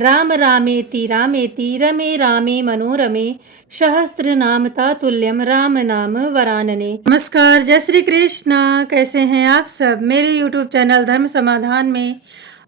राम रामेति रामेति रमे रामे मनोरमे सहस्त्रनाम तातुल्यम राम नाम वरानने। नमस्कार, जय श्री कृष्णा। कैसे हैं आप सब? मेरे YouTube चैनल धर्म समाधान में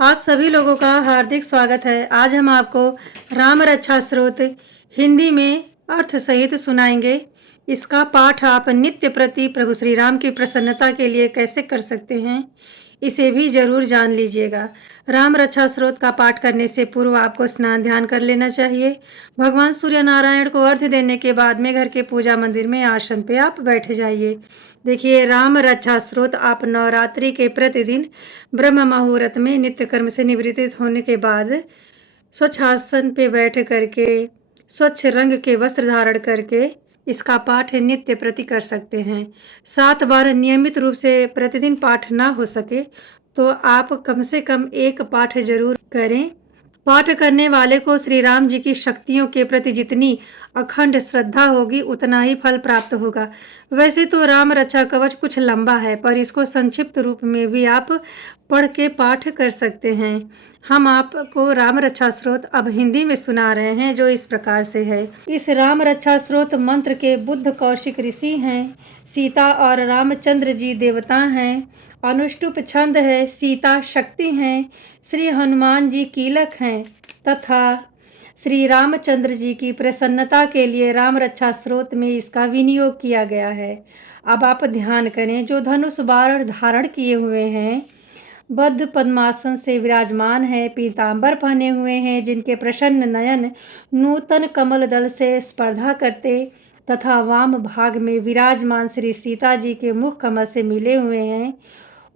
आप सभी लोगों का हार्दिक स्वागत है। आज हम आपको राम रक्षा स्रोत हिंदी में अर्थ सहित सुनाएंगे। इसका पाठ आप नित्य प्रति प्रभु श्री राम की प्रसन्नता के लिए कैसे कर सकते हैं, इसे भी जरूर जान लीजिएगा। राम रक्षा स्रोत का पाठ करने से पूर्व आपको स्नान ध्यान कर लेना चाहिए। भगवान सूर्य नारायण को अर्घ्य देने के बाद में घर के पूजा मंदिर में आसन पे आप बैठ जाइए। देखिए, राम रक्षा स्रोत आप नवरात्रि के प्रतिदिन ब्रह्म मुहूर्त में नित्य कर्म से निवृत्त होने के बाद स्वच्छ आसन पे बैठ करके स्वच्छ रंग के वस्त्र धारण करके इसका पाठ नित्य प्रति कर सकते हैं। 7 बार नियमित रूप से प्रतिदिन पाठ ना हो सके तो आप कम से कम एक पाठ जरूर करें। पाठ करने वाले को श्री राम जी की शक्तियों के प्रति जितनी अखंड श्रद्धा होगी उतना ही फल प्राप्त होगा। वैसे तो राम रक्षा कवच कुछ लंबा है, पर इसको संक्षिप्त रूप में भी आप पढ़ के पाठ कर सकते हैं। हम आपको राम रक्षा स्रोत अब हिंदी में सुना रहे हैं, जो इस प्रकार से है। इस राम रक्षा स्रोत मंत्र के बुद्ध कौशिक ऋषि हैं। सीता और रामचंद्र जी देवता हैं। अनुष्टुप छंद है। सीता शक्ति हैं। श्री हनुमान जी कीलक हैं तथा श्री रामचंद्र जी की प्रसन्नता के लिए राम रक्षा स्रोत में इसका विनियोग किया गया है। अब आप ध्यान करें। जो धनुष बाण धारण किए हुए हैं, बद्ध पद्मासन से विराजमान है, पीतांबर पहने हुए हैं, जिनके प्रसन्न नयन नूतन कमल दल से स्पर्धा करते तथा वाम भाग में विराजमान श्री सीता जी के मुख कमल से मिले हुए हैं,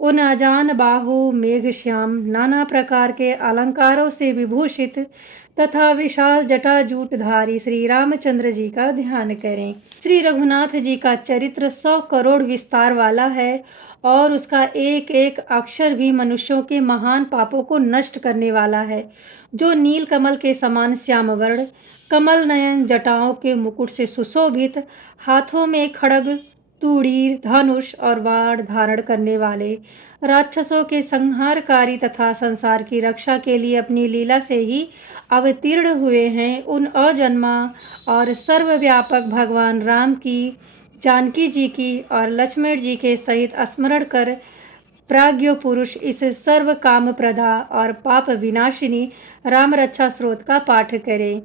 उन अजान बाहु मेघ श्याम नाना प्रकार के अलंकारों से विभूषित तथा विशाल जटा जूटधारी श्री रामचंद्र जी का ध्यान करें। श्री रघुनाथ जी का चरित्र 100 करोड़ विस्तार वाला है और उसका एक एक अक्षर भी मनुष्यों के महान पापों को नष्ट करने वाला है। जो नील कमल के समान श्याम वर्ण, कमल नयन, जटाओं के मुकुट से सुशोभित, हाथों में खड्ग, तूड़ीर, धनुष और बाण धारण करने वाले, राक्षसों के संहारकारी तथा संसार की रक्षा के लिए अपनी लीला से ही अवतीर्ण हुए हैं, उन अजन्मा और सर्वव्यापक भगवान राम की, जानकी जी की और लक्ष्मण जी के सहित स्मरण कर प्राज्ञ पुरुष इस सर्व काम प्रदा और पाप विनाशिनी राम रक्षा स्रोत का पाठ करें।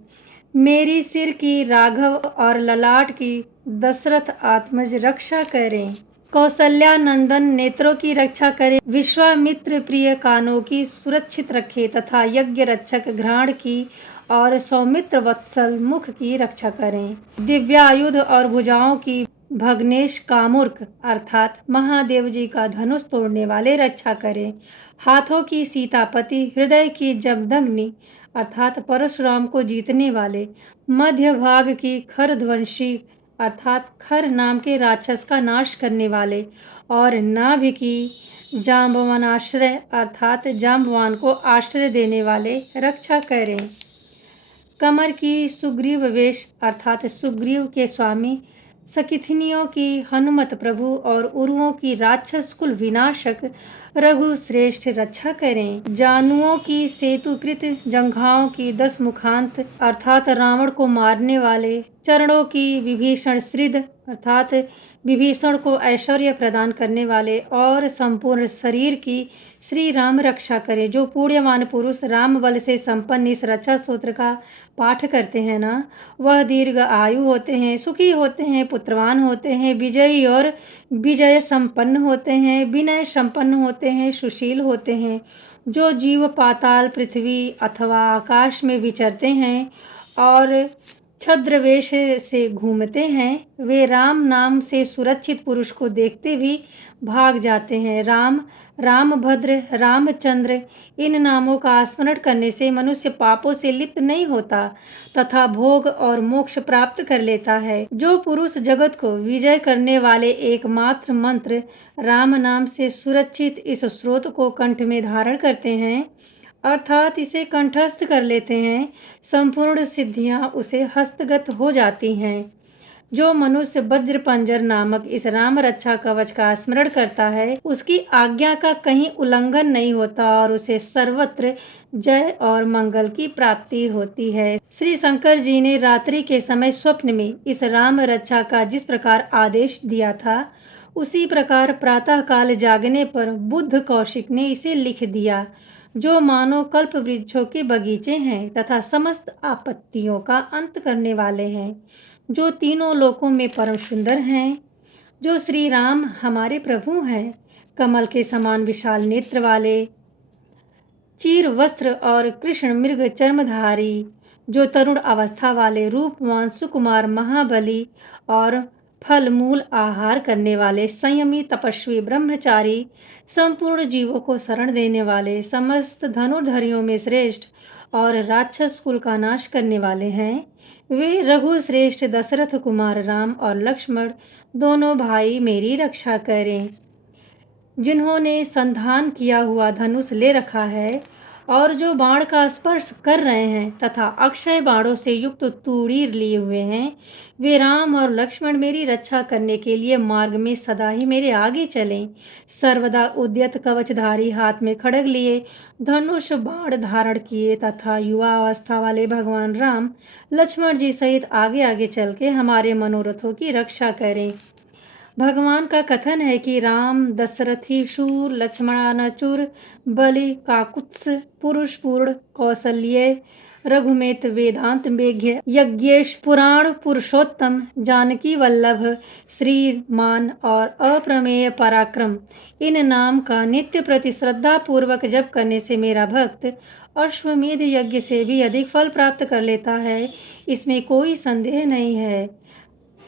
मेरी सिर की, राघव और ललाट की दशरथ आत्मज रक्षा करें। कौशल्या नंदन नेत्रों की रक्षा करें। विश्वामित्र प्रिय कानों की सुरक्षित रखे तथा यज्ञ रक्षक घ्राण की और सौमित्र वत्सल मुख की रक्षा करें। दिव्यायुध और भुजाओं की भग्नेश कामुर्क अर्थात महादेव जी का धनुष तोड़ने वाले रक्षा करें। हाथों की सीतापति, हृदय की जमदग्नि अर्थात परशुराम को जीतने वाले, मध्य भाग की खरध्वंशी अर्थात खर नाम के राक्षस का नाश करने वाले और नाभि की जाम्बवानाश्रय अर्थात जाम्बवान को आश्रय देने वाले रक्षा करें। कमर की सुग्रीव वेश अर्थात सुग्रीव के स्वामी, सकिथिनियों की हनुमत प्रभु और उरुओं की राक्षस कुल विनाशक रघु श्रेष्ठ रक्षा करें। जानुओं की सेतुकृत, जंघाओं की 10 मुखांत अर्थात रावण को मारने वाले, चरणों की विभीषण श्रिद अर्थात विभीषण को ऐश्वर्य प्रदान करने वाले और संपूर्ण शरीर की श्री राम रक्षा करें। जो पुण्यवान पुरुष राम बल से संपन्न इस रक्षा सूत्र का पाठ करते हैं ना, वह दीर्घ आयु होते हैं, सुखी होते हैं, पुत्रवान होते हैं, विजयी और विजय संपन्न होते हैं, विनय संपन्न होते हैं, सुशील होते हैं। जो जीव पाताल, पृथ्वी अथवा आकाश में विचरते हैं और छद्रवेश से घूमते हैं, वे राम नाम से सुरक्षित पुरुष को देखते भी भाग जाते हैं। राम, रामभद्र, रामचंद्र इन नामों का स्मरण करने से मनुष्य पापों से लिप्त नहीं होता तथा भोग और मोक्ष प्राप्त कर लेता है। जो पुरुष जगत को विजय करने वाले एकमात्र मंत्र राम नाम से सुरक्षित इस स्रोत को कंठ में धारण करते हैं अर्थात इसे कंठस्थ कर लेते हैं, संपूर्ण सिद्धियां उसे हस्तगत हो जाती हैं। जो मनुष्य वज्र पंजर नामक इस राम रक्षा कवच का स्मरण करता है, उसकी आज्ञा का कहीं उल्लंघन नहीं होता और उसे सर्वत्र जय और मंगल की प्राप्ति होती है। श्री शंकर जी ने रात्रि के समय स्वप्न में इस राम रक्षा का जिस प्रकार आदेश दिया था, उसी प्रकार प्रातः काल जागने पर बुद्ध कौशिक ने इसे लिख दिया, जो मानो कल्प वृक्षों के बगीचे हैं तथा समस्त आपत्तियों का अंत करने वाले हैं, जो तीनों लोकों में परम सुंदर हैं, जो श्री राम हमारे प्रभु हैं, कमल के समान विशाल नेत्र वाले, चीर वस्त्र और कृष्ण मृग चर्मधारी, जो तरुण अवस्था वाले, रूपवान सुकुमार महाबली और फल मूल आहार करने वाले, संयमी तपस्वी ब्रह्मचारी, संपूर्ण जीवों को शरण देने वाले, समस्त धनुर्धरियों में श्रेष्ठ और राक्षस कुल का नाश करने वाले हैं। वे रघु श्रेष्ठ दशरथ कुमार राम और लक्ष्मण दोनों भाई मेरी रक्षा करें, जिन्होंने संधान किया हुआ धनुष ले रखा है और जो बाण का स्पर्श कर रहे हैं तथा अक्षय बाणों से युक्त तूणीर लिए हुए हैं, वे राम और लक्ष्मण मेरी रक्षा करने के लिए मार्ग में सदा ही मेरे आगे चलें। सर्वदा उद्यत कवचधारी, हाथ में खड्ग लिए, धनुष बाण धारण किए तथा युवा अवस्था वाले भगवान राम लक्ष्मण जी सहित आगे आगे चल के हमारे मनोरथों की रक्षा करें। भगवान का कथन है कि राम दशरथी शूर, लक्ष्मणानचुर, बलि काकुत्स, पुरुष पूर्ण, कौशल्य, रघुमेत वेदांत मेघ्य, यज्ञेश पुराण पुरुषोत्तम, जानकी वल्लभ, श्रीमान और अप्रमेय पराक्रम, इन नाम का नित्य प्रति श्रद्धा पूर्वक जप करने से मेरा भक्त अश्वमेध यज्ञ से भी अधिक फल प्राप्त कर लेता है, इसमें कोई संदेह नहीं है।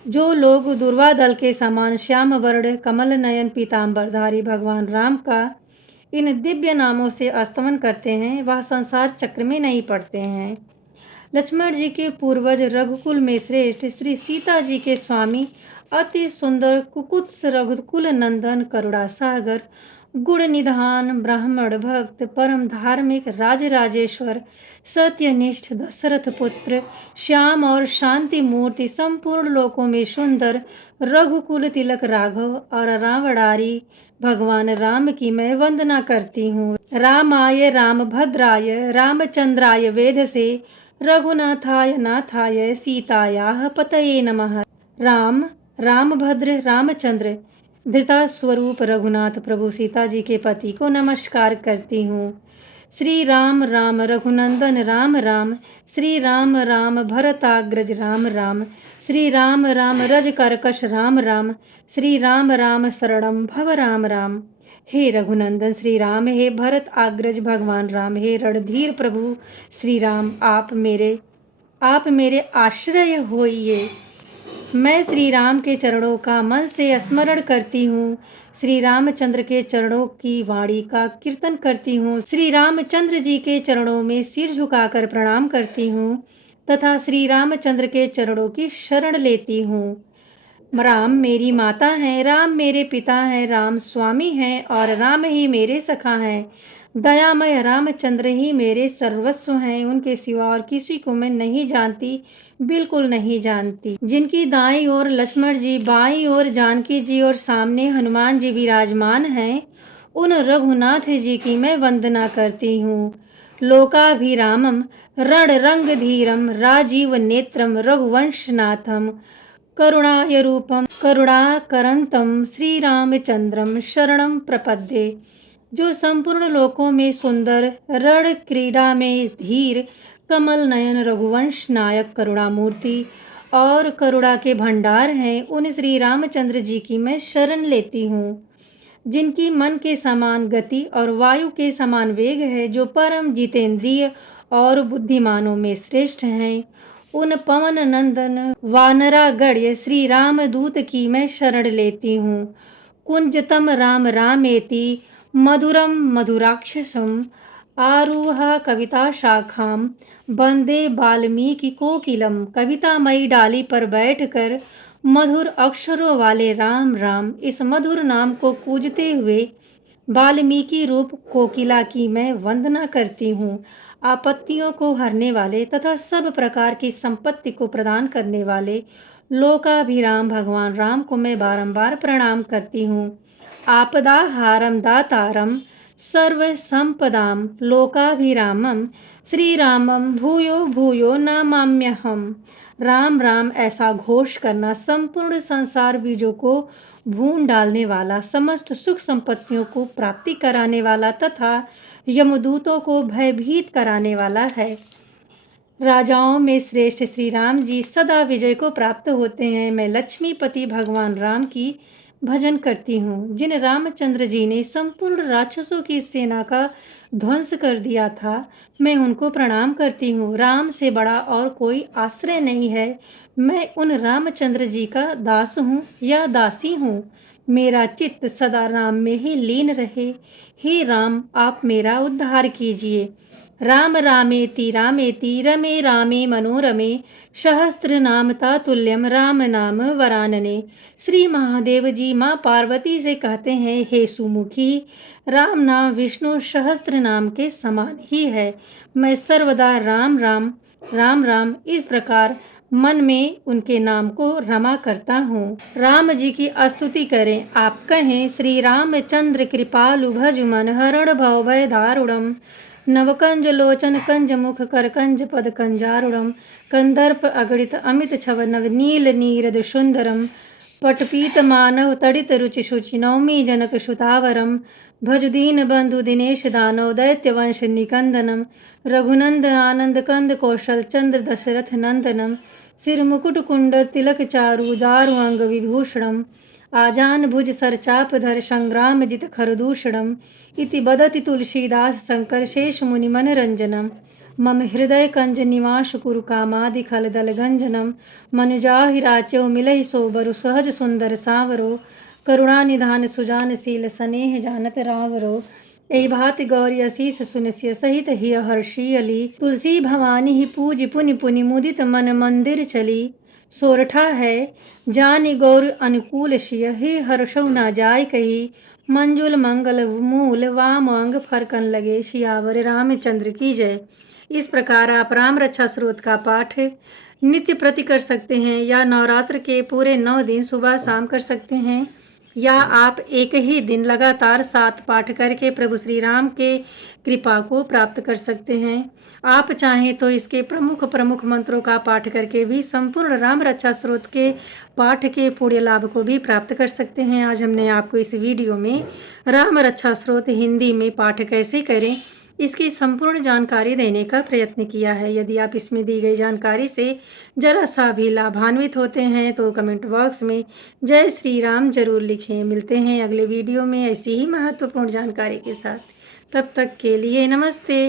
जो लोग दुर्वा दल के समान श्याम वर्ण कमल नयन पीताम्बरधारी भगवान राम का इन दिव्य नामों से स्तवन करते हैं, वह संसार चक्र में नहीं पड़ते हैं। लक्ष्मण जी के पूर्वज रघुकुल में श्रेष्ठ श्री सीता जी के स्वामी अति सुंदर कुकुत्स रघुकुल नंदन करुणा सागर गुण निधान ब्राह्मण भक्त परम धार्मिक राजराजेश्वर सत्यनिष्ठ दशरथ पुत्र श्याम और शांति मूर्ति संपूर्ण लोकों में सुंदर रघुकुल तिलक राघव और रावणारी भगवान राम की मैं वंदना करती हूँ। रामाय रामभद्राय रामचंद्राय वेद से रघुनाथाय नाथाय सीतायाः पतये नमः। राम रामभद्र रामचंद्र धृता स्वरूप रघुनाथ प्रभु सीता जी के पति को नमस्कार करती हूँ। श्री राम राम रघुनंदन राम राम, श्री राम राम भरताग्रज राम राम, श्री राम राम रज कर्कश राम राम, श्री राम राम शरणम भव राम राम। हे रघुनंदन श्री राम, हे भरत आग्रज भगवान राम, हे रणधीर प्रभु श्री राम, आप मेरे आश्रय होइए। मैं श्री राम के चरणों का मन से स्मरण करती हूँ, श्री रामचंद्र के चरणों की वाणी का कीर्तन करती हूँ, श्री रामचंद्र जी के चरणों में सिर झुकाकर प्रणाम करती हूँ तथा श्री रामचंद्र के चरणों की शरण लेती हूँ। राम मेरी माता हैं, राम मेरे पिता हैं, राम स्वामी हैं और राम ही मेरे सखा हैं। दयामय रामचंद्र ही मेरे सर्वस्व हैं, उनके सिवा और किसी को मैं नहीं जानती, बिल्कुल नहीं जानती। जिनकी दाईं ओर लक्ष्मण जी, बाईं ओर जानकी जी और सामने हनुमान जी विराजमान हैं, उन रघुनाथ जी की मैं वंदना करती हूँ। लोकाभिरामम रण रंग धीरम राजीव नेत्रम रघुवंशनाथम करुणाय रूपम करुणाकरंतम श्री रामचंद्रम शरणम प्रपद्ये। जो संपूर्ण लोकों में सुंदर, रण क्रीड़ा में धीर, कमल नयन रघुवंश नायक करुणामूर्ति और करुणा के भंडार हैं, उन श्री रामचंद्र जी की मैं शरण लेती हूँ। जिनकी मन के समान गति और वायु के समान वेग है, जो परम जितेंद्रिय और बुद्धिमानों में श्रेष्ठ हैं, उन पवन नंदन वानरागण्य श्री रामदूत की मैं शरण लेती हूँ। कुंजतम राम रामेति मधुरम मधुराक्षसम आरुहा कविता शाखाम वंदे वाल्मीकि कोकिलम। कवितामयी डाली पर बैठकर मधुर अक्षरों वाले राम राम इस मधुर नाम को पूजते हुए वाल्मीकि रूप कोकिला की मैं वंदना करती हूँ। आपत्तियों को हरने वाले तथा सब प्रकार की संपत्ति को प्रदान करने वाले लोकाभिराम भगवान राम को मैं बारंबार प्रणाम करती हूँ। आपदा हारम दातारम सर्व संपदाम लोकाभिरामम श्री रामम भूयो भूयो नमाम्यहम्। राम राम ऐसा घोष करना संपूर्ण संसार बीजों को भून डालने वाला, समस्त सुख संपत्तियों को प्राप्ति कराने वाला तथा यमदूतों को भयभीत कराने वाला है। राजाओं में श्रेष्ठ श्री राम जी सदा विजय को प्राप्त होते हैं। मैं लक्ष्मीपति भगवान राम की भजन करती हूँ, जिन रामचंद्र जी ने संपूर्ण राक्षसों की सेना का ध्वंस कर दिया था। मैं उनको प्रणाम करती हूँ। राम से बड़ा और कोई आश्रय नहीं है। मैं उन रामचंद्र जी का दास हूँ या दासी हूँ। मेरा चित्त सदा राम में ही लीन रहे। हे राम, आप मेरा उद्धार कीजिए। राम रामेति रमे रामे मनोरमे सहस्त्रनाम तातुल्यम राम नाम वरानने। श्री महादेव जी माँ पार्वती से कहते हैं, हे सुमुखी, राम नाम विष्णु सहस्त्र नाम के समान ही है। मैं सर्वदा राम राम राम राम इस प्रकार मन में उनके नाम को रमा करता हूँ। राम जी की स्तुति करें। आप कहें, श्री रामचंद्र कृपालु भज मन हरण भव भय दारुणम। नवकंज लोचन कंज मुख कर कंज पद कंजारुणम। कंदर्प अगणित अमित छव नव नील नीरद सुंदरम। पटपीत मानव तड़ित रुचि शुचि नौमी जनक सुतावरम। भज दीन बंधु दिनेश दानव दैत्य वंश निकंदनम। रघुनंद आनंद कंद कौशल चंद्र दशरथ नंदनम। सिर मुकुट कुंड तिलक चारु दारु अंग विभूषणम। आजान भुज सरचाप धर संग्राम जित खरदूषणम। इति बदति तुलसीदास शंकर शेष मुनि मनरंजनम। मम हृदय कंज निवास कुरु कामादि खल दल गंजनम। मनुजाहि राच्यो मिलहि सोबरु सहज सुंदर सावरो। करुणा निधान सुजान शील स्नेह जानत रावरो। एहि भाति गौरी असीस सुनसिय सहित हिय हर्षी अली। तुलसी भवानी ही पूज पुनि पुनि मुदित मन मंदिर चली। सोरठा है जानि गौर अनुकूल शिय हे हर्षौ न जाय कही। मंजुल मंगल मूल वाम अंग फरकन लगे। सियावर रामचंद्र की जय। इस प्रकार आप राम रक्षा स्रोत का पाठ नित्य प्रति कर सकते हैं, या नवरात्र के पूरे 9 दिन सुबह शाम कर सकते हैं, या आप एक ही दिन लगातार 7 पाठ करके प्रभु श्री राम के कृपा को प्राप्त कर सकते हैं। आप चाहें तो इसके प्रमुख मंत्रों का पाठ करके भी संपूर्ण राम रक्षा स्रोत के पाठ के पुण्य लाभ को भी प्राप्त कर सकते हैं। आज हमने आपको इस वीडियो में राम रक्षा स्रोत हिंदी में पाठ कैसे करें इसकी संपूर्ण जानकारी देने का प्रयत्न किया है। यदि आप इसमें दी गई जानकारी से जरा सा भी लाभान्वित होते हैं तो कमेंट बॉक्स में जय श्री राम जरूर लिखें। मिलते हैं अगले वीडियो में ऐसी ही महत्वपूर्ण जानकारी के साथ। तब तक के लिए नमस्ते।